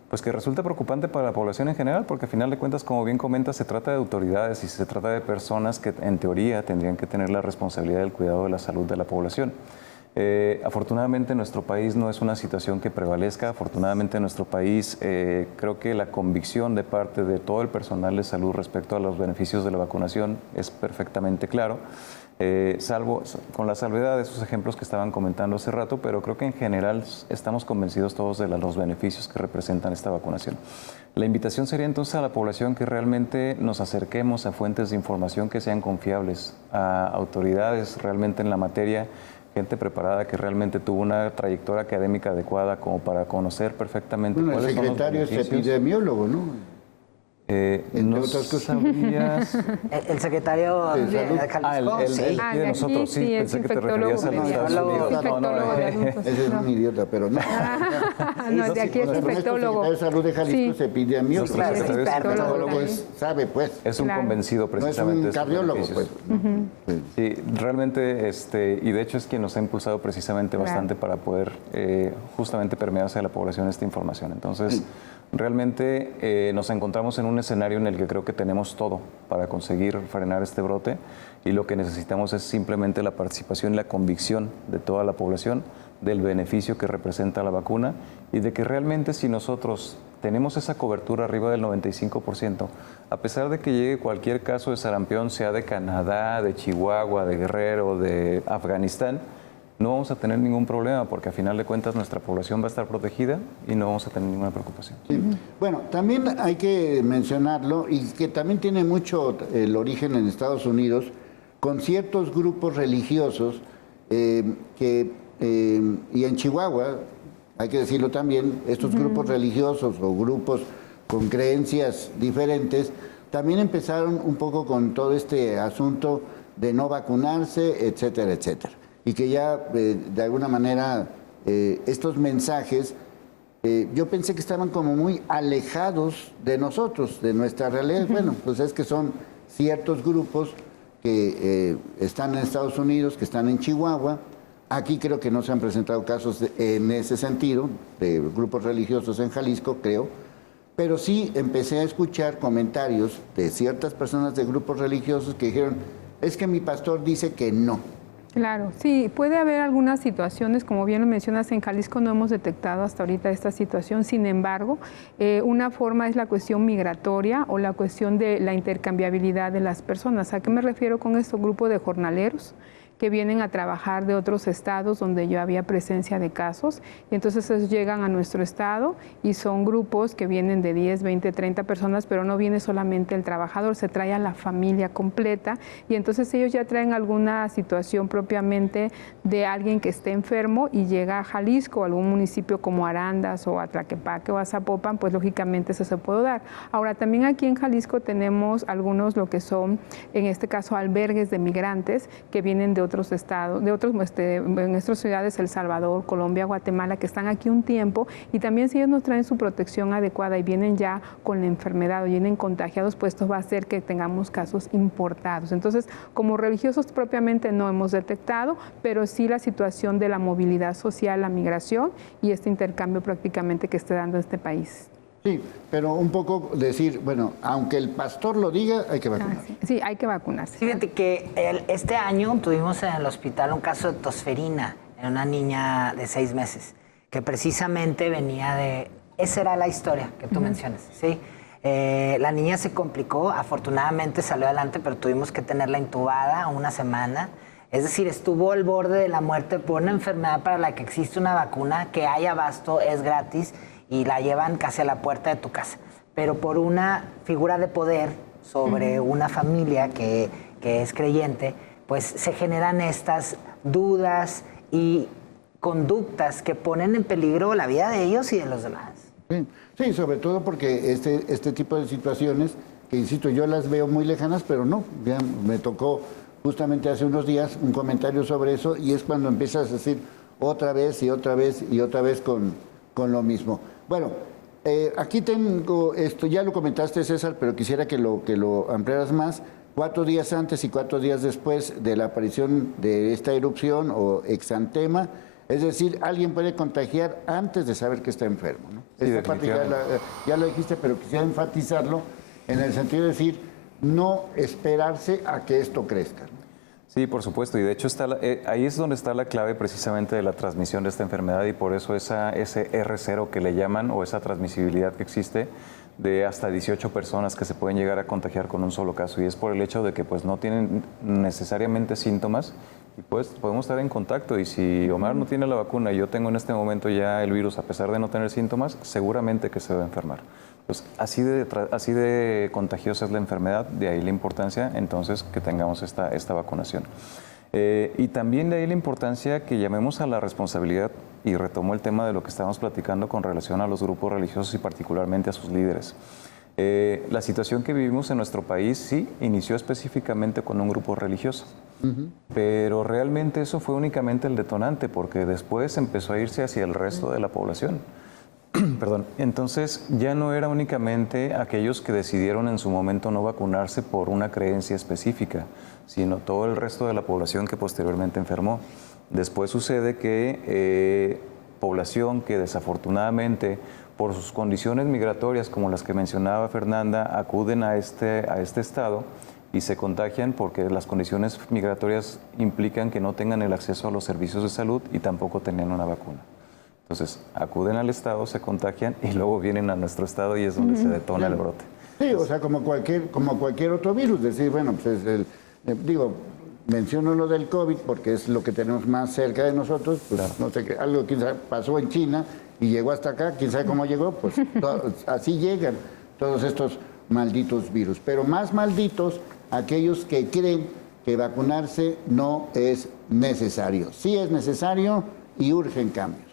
pues que resulta preocupante para la población en general, porque al final de cuentas, como bien comentas, se trata de autoridades y se trata de personas que en teoría tendrían que tener la responsabilidad del cuidado de la salud de la población. Afortunadamente en nuestro país no es una situación que prevalezca, afortunadamente en nuestro país creo que la convicción de parte de todo el personal de salud respecto a los beneficios de la vacunación es perfectamente claro. Salvo con la salvedad de esos ejemplos que estaban comentando hace rato, pero creo que en general estamos convencidos todos de los beneficios que representan esta vacunación. La invitación sería entonces a la población que realmente nos acerquemos a fuentes de información que sean confiables, a autoridades realmente en la materia, gente preparada que realmente tuvo una trayectoria académica adecuada como para conocer perfectamente Bueno, el cuáles son los secretario es beneficios. epidemiólogo, ¿no? No otras cosas. sabrías... El secretario De de salud. Jalisco, el sí. de de aquí, nosotros, sí, es pensé que te infectólogo referías a los Estados pediatra. Unidos. Infectólogo de adultos. Ese es No. un idiota, pero no. No, de aquí es Nuestro infectólogo. secretario de Salud de Jalisco Sí. es epidemiólogo. Nuestro Claro, secretario es es infectólogo. Infectólogo sabe, pues. Es un Claro. convencido No es precisamente un de estos cardiólogo, beneficios. pues. Sí. Sí, realmente, y de hecho es quien nos ha impulsado precisamente Claro. bastante para poder justamente permearse a la población esta información. Entonces, realmente nos encontramos en un escenario en el que creo que tenemos todo para conseguir frenar este brote y lo que necesitamos es simplemente la participación y la convicción de toda la población del beneficio que representa la vacuna y de que realmente si nosotros tenemos esa cobertura arriba del 95%, a pesar de que llegue cualquier caso de sarampión, sea de Canadá, de Chihuahua, de Guerrero, de Afganistán, no vamos a tener ningún problema porque a final de cuentas nuestra población va a estar protegida y no vamos a tener ninguna preocupación. Sí. Bueno, también hay que mencionarlo y que también tiene mucho el origen en Estados Unidos con ciertos grupos religiosos y en Chihuahua, hay que decirlo también, estos grupos religiosos o grupos con creencias diferentes también empezaron un poco con todo este asunto de no vacunarse, etcétera, etcétera. Y que ya de alguna manera estos mensajes yo pensé que estaban como muy alejados de nosotros, de nuestra realidad. Bueno, pues es que son ciertos grupos que están en Estados Unidos, que están en Chihuahua. Aquí creo que no se han presentado casos en ese sentido, de grupos religiosos en Jalisco, creo. Pero sí empecé a escuchar comentarios de ciertas personas de grupos religiosos que dijeron, es que mi pastor dice que no. Claro, sí, puede haber algunas situaciones, como bien lo mencionas, en Jalisco no hemos detectado hasta ahorita esta situación, sin embargo, una forma es la cuestión migratoria o la cuestión de la intercambiabilidad de las personas. ¿A qué me refiero con esto? Grupo de jornaleros que vienen a trabajar de otros estados donde ya había presencia de casos, y entonces ellos llegan a nuestro estado y son grupos que vienen de 10, 20, 30 personas, pero no viene solamente el trabajador, se trae a la familia completa, y entonces ellos ya traen alguna situación propiamente de alguien que esté enfermo y llega a Jalisco, algún municipio como Arandas o a Tlaquepaque o a Zapopan, pues lógicamente eso se puede dar. Ahora, también aquí en Jalisco tenemos algunos, lo que son, en este caso, albergues de migrantes que vienen de otros estados, en nuestras ciudades, El Salvador, Colombia, Guatemala, que están aquí un tiempo, y también si ellos nos traen su protección adecuada y vienen ya con la enfermedad o vienen contagiados, pues esto va a hacer que tengamos casos importados. Entonces, como religiosos propiamente no hemos detectado, pero sí la situación de la movilidad social, la migración y este intercambio prácticamente que esté dando este país. Sí, pero un poco decir, bueno, aunque el pastor lo diga, hay que vacunarse. Sí, hay que vacunarse. Fíjate que este año tuvimos en el hospital un caso de tosferina en una niña de 6 meses, que precisamente venía de... Esa era la historia que tú mencionas, ¿sí? La niña se complicó, afortunadamente salió adelante, pero tuvimos que tenerla intubada una semana. Es decir, estuvo al borde de la muerte por una enfermedad para la que existe una vacuna, que hay abasto, es gratis, y la llevan casi a la puerta de tu casa. Pero por una figura de poder sobre una familia que es creyente, pues se generan estas dudas y conductas que ponen en peligro la vida de ellos y de los demás. Sí, sobre todo porque este tipo de situaciones, que insisto, yo las veo muy lejanas, pero no, ya me tocó justamente hace unos días un comentario sobre eso, y es cuando empiezas a decir otra vez y otra vez y otra vez con lo mismo. Bueno, aquí tengo esto, ya lo comentaste, César, pero quisiera que lo ampliaras más. 4 días antes y 4 días después de la aparición de esta erupción o exantema, es decir, alguien puede contagiar antes de saber que está enfermo, ¿no? Sí, Esta parte ya lo dijiste, pero quisiera enfatizarlo en el sentido de decir, no esperarse a que esto crezca, ¿no? Sí, por supuesto, y de hecho ahí es donde está la clave precisamente de la transmisión de esta enfermedad, y por eso ese R0 que le llaman, o esa transmisibilidad que existe de hasta 18 personas que se pueden llegar a contagiar con un solo caso, y es por el hecho de que pues no tienen necesariamente síntomas y pues podemos estar en contacto, y si Omar no tiene la vacuna y yo tengo en este momento ya el virus a pesar de no tener síntomas, seguramente que se va a enfermar. Pues así de contagiosa es la enfermedad, de ahí la importancia entonces que tengamos esta vacunación. Y también de ahí la importancia que llamemos a la responsabilidad, y retomo el tema de lo que estábamos platicando con relación a los grupos religiosos y particularmente a sus líderes. La situación que vivimos en nuestro país sí inició específicamente con un grupo religioso, pero realmente eso fue únicamente el detonante, porque después empezó a irse hacia el resto de la población. Perdón. Entonces ya no era únicamente aquellos que decidieron en su momento no vacunarse por una creencia específica, sino todo el resto de la población que posteriormente enfermó. Después sucede que población que desafortunadamente por sus condiciones migratorias, como las que mencionaba Fernanda, acuden a este estado y se contagian porque las condiciones migratorias implican que no tengan el acceso a los servicios de salud y tampoco tenían una vacuna. Entonces, acuden al estado, se contagian y luego vienen a nuestro estado y es donde se detona el brote. Sí, o sea, como cualquier otro virus, decir, bueno, pues menciono lo del COVID porque es lo que tenemos más cerca de nosotros, pues claro. No sé, algo quizá pasó en China y llegó hasta acá, quién sabe cómo llegó, pues así llegan todos estos malditos virus. Pero más malditos aquellos que creen que vacunarse no es necesario. Sí es necesario y urgen cambios.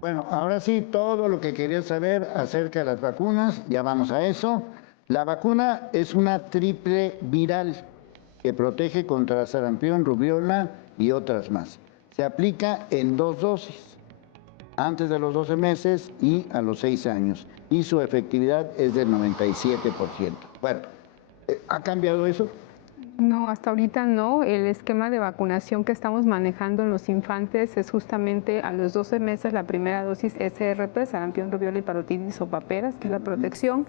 Bueno, ahora sí, todo lo que quería saber acerca de las vacunas, ya vamos a eso. La vacuna es una triple viral que protege contra sarampión, rubiola y otras más. Se aplica en 2 dosis, antes de los 12 meses y a los 6 años. Y su efectividad es del 97%. Bueno, ¿ha cambiado eso? No, hasta ahorita no. El esquema de vacunación que estamos manejando en los infantes es justamente a los 12 meses la primera dosis SRP, sarampión, rubiola y parotiditis o paperas, que es la protección.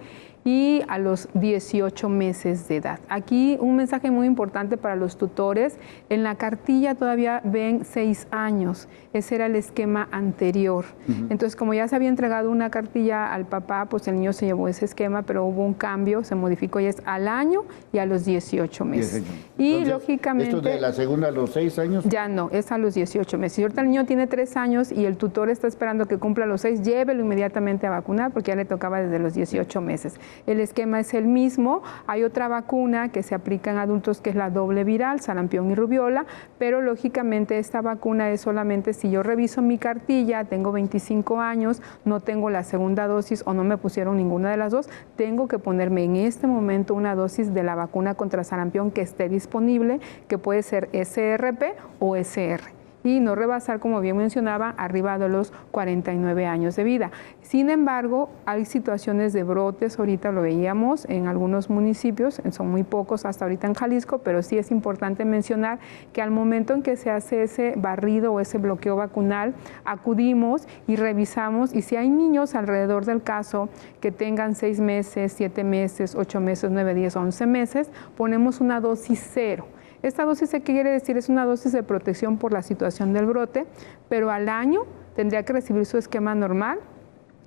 y a los 18 meses de edad. Aquí un mensaje muy importante para los tutores, en la cartilla todavía ven 6 años, ese era el esquema anterior. Entonces, como ya se había entregado una cartilla al papá, pues el niño se llevó ese esquema, pero hubo un cambio, se modificó y es al año y a los 18 meses. Y entonces, lógicamente... ¿esto de la segunda a los 6 años? Ya no, es a los 18 meses. Si ahorita el niño tiene 3 años y el tutor está esperando que cumpla los 6, llévelo inmediatamente a vacunar porque ya le tocaba desde los 18 meses. El esquema es el mismo. Hay otra vacuna que se aplica en adultos que es la doble viral, sarampión y rubiola, pero lógicamente esta vacuna es solamente si yo reviso mi cartilla, tengo 25 años, no tengo la segunda dosis o no me pusieron ninguna de las dos, tengo que ponerme en este momento una dosis de la vacuna contra sarampión que esté disponible, que puede ser SRP o SR. Y no rebasar, como bien mencionaba, arriba de los 49 años de vida. Sin embargo, hay situaciones de brotes, ahorita lo veíamos en algunos municipios, son muy pocos hasta ahorita en Jalisco, pero sí es importante mencionar que al momento en que se hace ese barrido o ese bloqueo vacunal, acudimos y revisamos, y si hay niños alrededor del caso que tengan 6 meses, 7 meses, 8 meses, 9, 10, 11 meses, ponemos una dosis 0. Esta dosis, ¿qué quiere decir? Es una dosis de protección por la situación del brote, pero al año tendría que recibir su esquema normal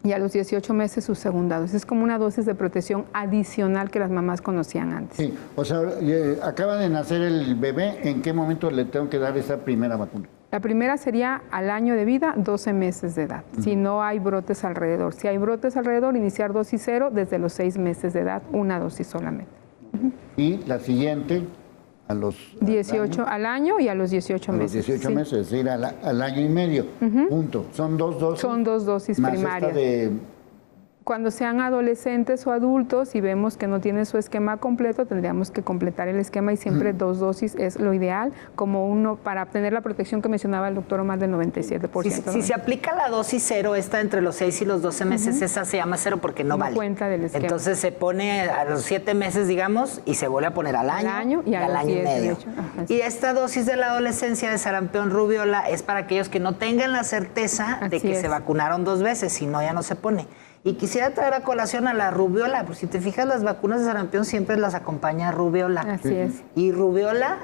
y a los 18 meses su segunda dosis. Es como una dosis de protección adicional que las mamás conocían antes. Sí, o sea, acaba de nacer el bebé, ¿en qué momento le tengo que dar esa primera vacuna? La primera sería al año de vida, 12 meses de edad, si no hay brotes alrededor. Si hay brotes alrededor, iniciar dosis 0 desde los 6 meses de edad, una dosis solamente. Y la siguiente... a los 18 al año y a los 18 meses. A los 18 sí. meses, es decir, al año y medio. Punto. Son 2 dosis. Son 2 dosis más primarias. Esta de... Cuando sean adolescentes o adultos y vemos que no tienen su esquema completo, tendríamos que completar el esquema y siempre 2 dosis es lo ideal, como uno para obtener la protección que mencionaba el doctor Omar del 97%. Si se aplica la dosis 0, esta entre los 6 y los 12 meses, esa se llama 0 porque no vale. Cuenta del esquema. Entonces se pone a los 7 meses, digamos, y se vuelve a poner al año y al año y medio. Y es. esta dosis de la adolescencia de sarampión rubiola es para aquellos que no tengan la certeza de que se vacunaron 2 veces, si no ya no se pone. Y quisiera traer a colación a la rubiola, pues si te fijas, las vacunas de sarampión siempre las acompaña rubiola. Así es. Y rubiola,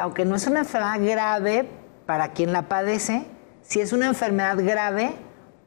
aunque no es una enfermedad grave para quien la padece, sí es una enfermedad grave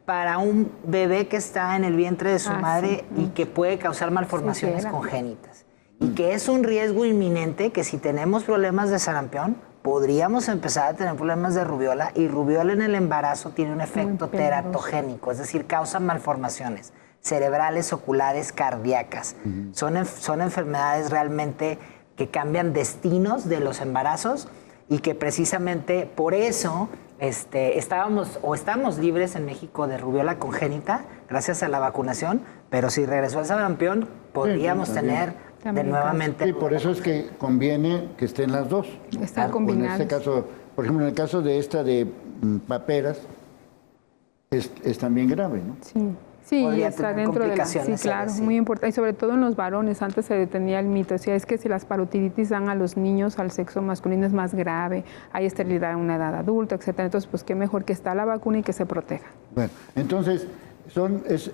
para un bebé que está en el vientre de su madre y que puede causar malformaciones congénitas. Y que es un riesgo inminente que si tenemos problemas de sarampión, podríamos empezar a tener problemas de rubiola, y rubiola en el embarazo tiene un efecto teratogénico, es decir, causa malformaciones cerebrales, oculares, cardíacas. Son enfermedades realmente que cambian destinos de los embarazos y que precisamente por eso estamos libres en México de rubiola congénita gracias a la vacunación, pero si regresó el sarampión podríamos tener nuevamente. Sí, por eso es que conviene que estén las dos. Están combinadas. En este caso, por ejemplo, en el caso de esta de paperas, es también grave, ¿no? Sí. Sí, Podría está tener dentro de la... Sí, complicaciones, claro, sí. muy importante. Y sobre todo en los varones, antes se tenía el mito, decía, es que si las parotiditis dan a los niños, al sexo masculino es más grave, hay esterilidad en una edad adulta, etcétera. Entonces, pues qué mejor que está la vacuna y que se proteja. Bueno, entonces,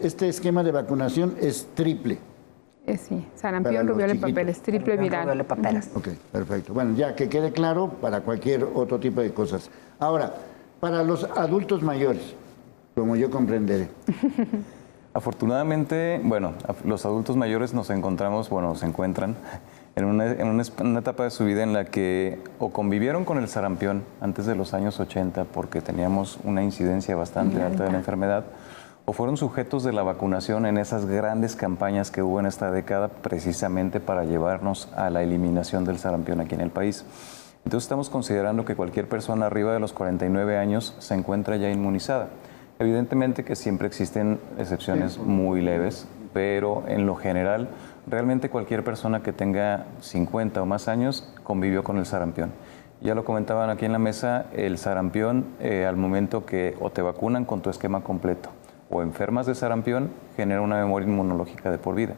este esquema de vacunación es triple. Sí, sarampión, rubiola y papeles, triple viral. Rubiola y papeles. Ok, perfecto. Bueno, ya que quede claro para cualquier otro tipo de cosas. Ahora, para los adultos mayores, como yo comprenderé. Afortunadamente, bueno, los adultos mayores se encuentran en una etapa de su vida en la que o convivieron con el sarampión antes de los años 80 porque teníamos una incidencia bastante alta de la enfermedad, o fueron sujetos de la vacunación en esas grandes campañas que hubo en esta década precisamente para llevarnos a la eliminación del sarampión aquí en el país. Entonces estamos considerando que cualquier persona arriba de los 49 años se encuentra ya inmunizada. Evidentemente que siempre existen excepciones muy leves, pero en lo general, realmente cualquier persona que tenga 50 o más años convivió con el sarampión. Ya lo comentaban aquí en la mesa, el sarampión, al momento que o te vacunan con tu esquema completo o enfermas de sarampión, genera una memoria inmunológica de por vida.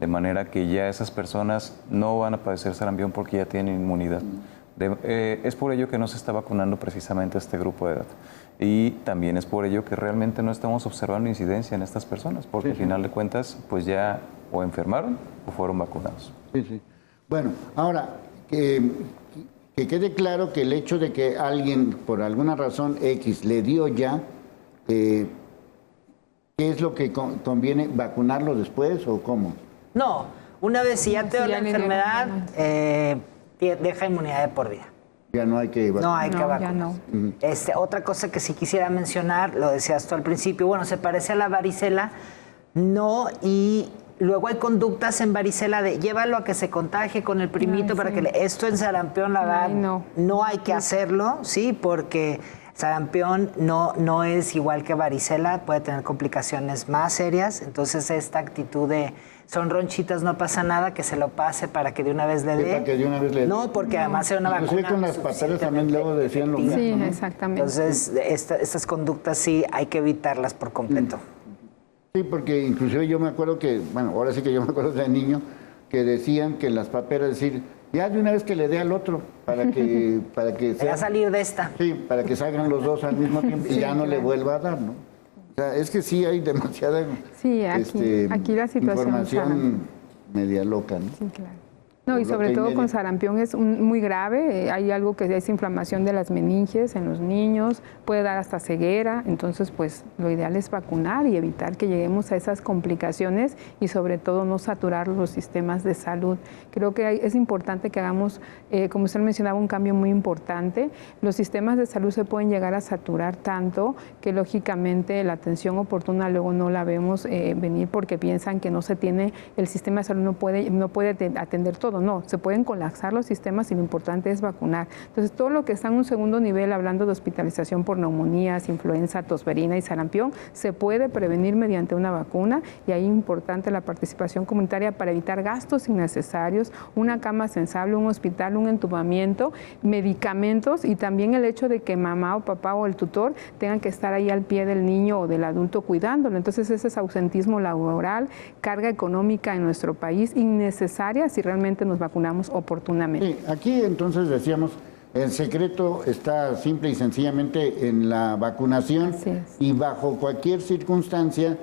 De manera que ya esas personas no van a padecer sarampión porque ya tienen inmunidad. Es por ello que no se está vacunando precisamente a este grupo de edad. Y también es por ello que realmente no estamos observando incidencia en estas personas, porque al final de cuentas, pues ya o enfermaron o fueron vacunados. Sí, sí. Bueno, ahora, que quede claro que el hecho de que alguien, por alguna razón X, le dio ya, ¿qué es lo que conviene? ¿Vacunarlo después o cómo? No, una vez si ya te dio Sí, la ya le dio enfermedad, la deja inmunidad de por vida. Ya no hay que vacunar. No hay que No, ya vacunar. no. Otra cosa que sí quisiera mencionar, lo decías tú al principio, bueno, se parece a la varicela, no, y luego hay conductas en varicela de llévalo a que se contagie con el primito Ay, para sí. que esto en sarampión, la verdad, Ay, no hay que hacerlo, ¿sí? Porque sarampión no es igual que varicela, puede tener complicaciones más serias, entonces esta actitud de son ronchitas, no pasa nada, que se lo pase para que de una vez le Sí, dé. para que de una vez le dé. No, porque además era una Inclusive vacuna con las paperas también luego decían lo mismo. Sí, ¿no? exactamente. Entonces, estas conductas sí hay que evitarlas por completo. Sí, porque inclusive yo me acuerdo que, bueno, ahora sí que yo me acuerdo de niño, que decían que las paperas, decir, ya de una vez que le dé al otro, para que Voy a salir de esta. sí, para que salgan los dos al mismo tiempo y ya no le vuelva a dar, ¿no? O sea, es que sí hay demasiada Sí, aquí la situación información media loca, ¿no? Sí, claro. No, y Por lo sobre que todo viene. con sarampión es muy grave. Hay algo que es inflamación de las meninges en los niños, puede dar hasta ceguera. Entonces, pues lo ideal es vacunar y evitar que lleguemos a esas complicaciones y sobre todo no saturar los sistemas de salud. Creo que es importante que hagamos, como usted mencionaba, un cambio muy importante. Los sistemas de salud se pueden llegar a saturar tanto que lógicamente la atención oportuna luego no la vemos venir porque piensan que no se tiene, el sistema de salud no puede atender todo. No, se pueden colapsar los sistemas y lo importante es vacunar. Entonces, todo lo que está en un segundo nivel, hablando de hospitalización por neumonías, influenza, tosferina y sarampión, se puede prevenir mediante una vacuna y ahí es importante la participación comunitaria para evitar gastos innecesarios, una cama sensible, un hospital, un entubamiento, medicamentos y también el hecho de que mamá o papá o el tutor tengan que estar ahí al pie del niño o del adulto cuidándolo. Entonces, ese es ausentismo laboral, carga económica en nuestro país innecesaria si realmente nos vacunamos oportunamente. Sí, aquí entonces decíamos, el secreto está simple y sencillamente en la vacunación Así es. y bajo cualquier circunstancia,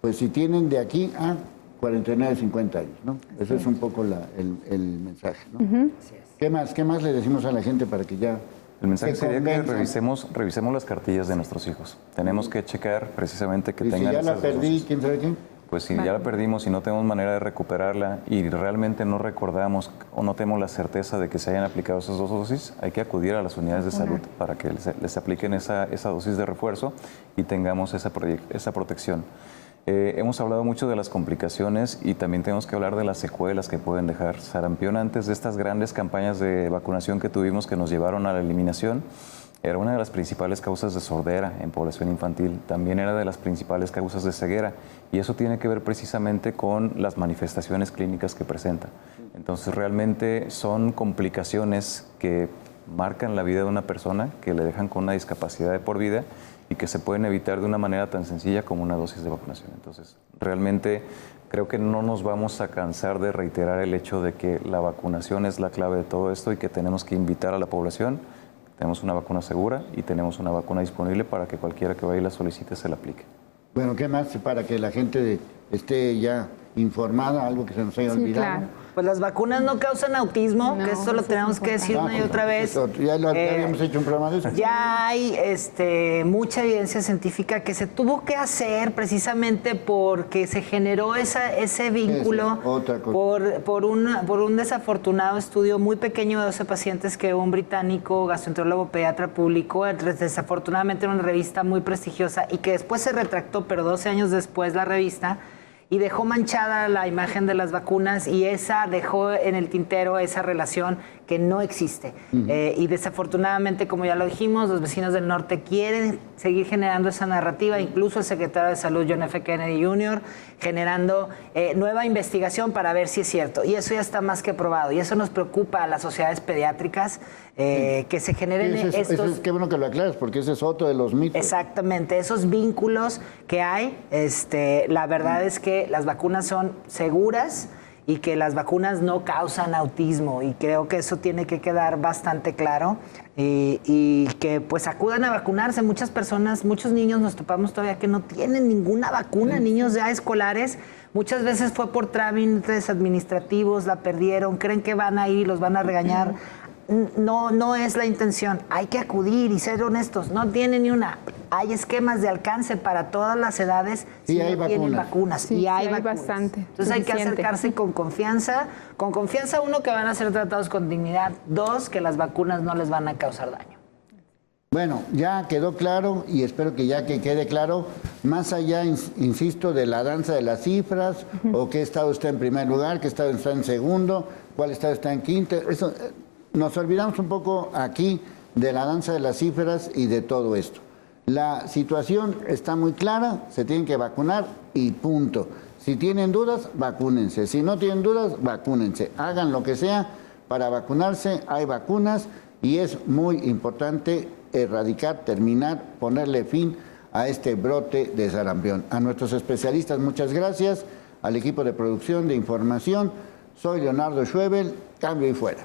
pues si tienen de aquí a 49, 50 años, ¿no? Ese es un poco el mensaje, ¿no? ¿Qué más le decimos a la gente para que ya El mensaje se sería que convenzan? revisemos las cartillas de nuestros hijos. Tenemos que checar precisamente que Y si tengan ya la esas perdí, dosis. ¿quién sabe quién? Pues si ya la perdimos y no tenemos manera de recuperarla y realmente no recordamos o no tenemos la certeza de que se hayan aplicado esas dos dosis, hay que acudir a las unidades de salud para que les apliquen esa dosis de refuerzo y tengamos esa protección. Hemos hablado mucho de las complicaciones y también tenemos que hablar de las secuelas que pueden dejar. Sarampión, antes de estas grandes campañas de vacunación que tuvimos que nos llevaron a la eliminación, era una de las principales causas de sordera en población infantil, también era de las principales causas de ceguera y eso tiene que ver precisamente con las manifestaciones clínicas que presenta. Entonces realmente son complicaciones que marcan la vida de una persona, que le dejan con una discapacidad de por vida y que se pueden evitar de una manera tan sencilla como una dosis de vacunación. Entonces realmente creo que no nos vamos a cansar de reiterar el hecho de que la vacunación es la clave de todo esto y que tenemos que invitar a la población. Tenemos una vacuna segura y tenemos una vacuna disponible para que cualquiera que vaya y la solicite se la aplique. Bueno, ¿qué más para que la gente esté ya informada, algo que se nos haya Sí, olvidado? claro. Pues las vacunas no causan autismo, No, que eso lo eso es tenemos que decir una y otra vez. Ya habíamos hecho un programa de eso. Ya hay mucha evidencia científica que se tuvo que hacer precisamente porque se generó ese vínculo otra cosa. por un desafortunado estudio muy pequeño de 12 pacientes que un británico gastroenterólogo pediatra publicó desafortunadamente en una revista muy prestigiosa y que después se retractó, pero 12 años después la revista, y dejó manchada la imagen de las vacunas y esa dejó en el tintero esa relación que no existe. Y desafortunadamente, como ya lo dijimos, los vecinos del norte quieren seguir generando esa narrativa, incluso el secretario de Salud, John F. Kennedy Jr., generando nueva investigación para ver si es cierto. Y eso ya está más que probado. Y eso nos preocupa a las sociedades pediátricas, que se generen estos... Qué bueno que lo aclaras, porque ese es otro de los mitos. Exactamente, esos vínculos que hay, la verdad es que las vacunas son seguras y que las vacunas no causan autismo, y creo que eso tiene que quedar bastante claro, y que pues acudan a vacunarse. Muchas personas, muchos niños nos topamos todavía que no tienen ninguna vacuna, niños ya escolares. Muchas veces fue por trámites administrativos, la perdieron, creen que van a ir, los van a regañar. No es la intención. Hay que acudir y ser honestos. No tienen ni una. Hay esquemas de alcance para todas las edades. Y hay no tienen vacunas. vacunas. Sí, y hay sí hay vacunas. bastante, Entonces hay que suficiente. acercarse con confianza. Con confianza, uno, que van a ser tratados con dignidad. Dos, que las vacunas no les van a causar daño. Bueno, ya quedó claro y espero que ya que quede claro, más allá, insisto, de la danza de las cifras, o qué estado está en primer lugar, qué estado está en segundo, cuál estado está en quinto. Eso, nos olvidamos un poco aquí de la danza de las cifras y de todo esto. La situación está muy clara, se tienen que vacunar y punto. Si tienen dudas, vacúnense. Si no tienen dudas, vacúnense. Hagan lo que sea para vacunarse, hay vacunas y es muy importante erradicar, terminar, ponerle fin a este brote de sarampión. A nuestros especialistas, muchas gracias. Al equipo de producción de información, soy Leonardo Schwebel, cambio y fuera.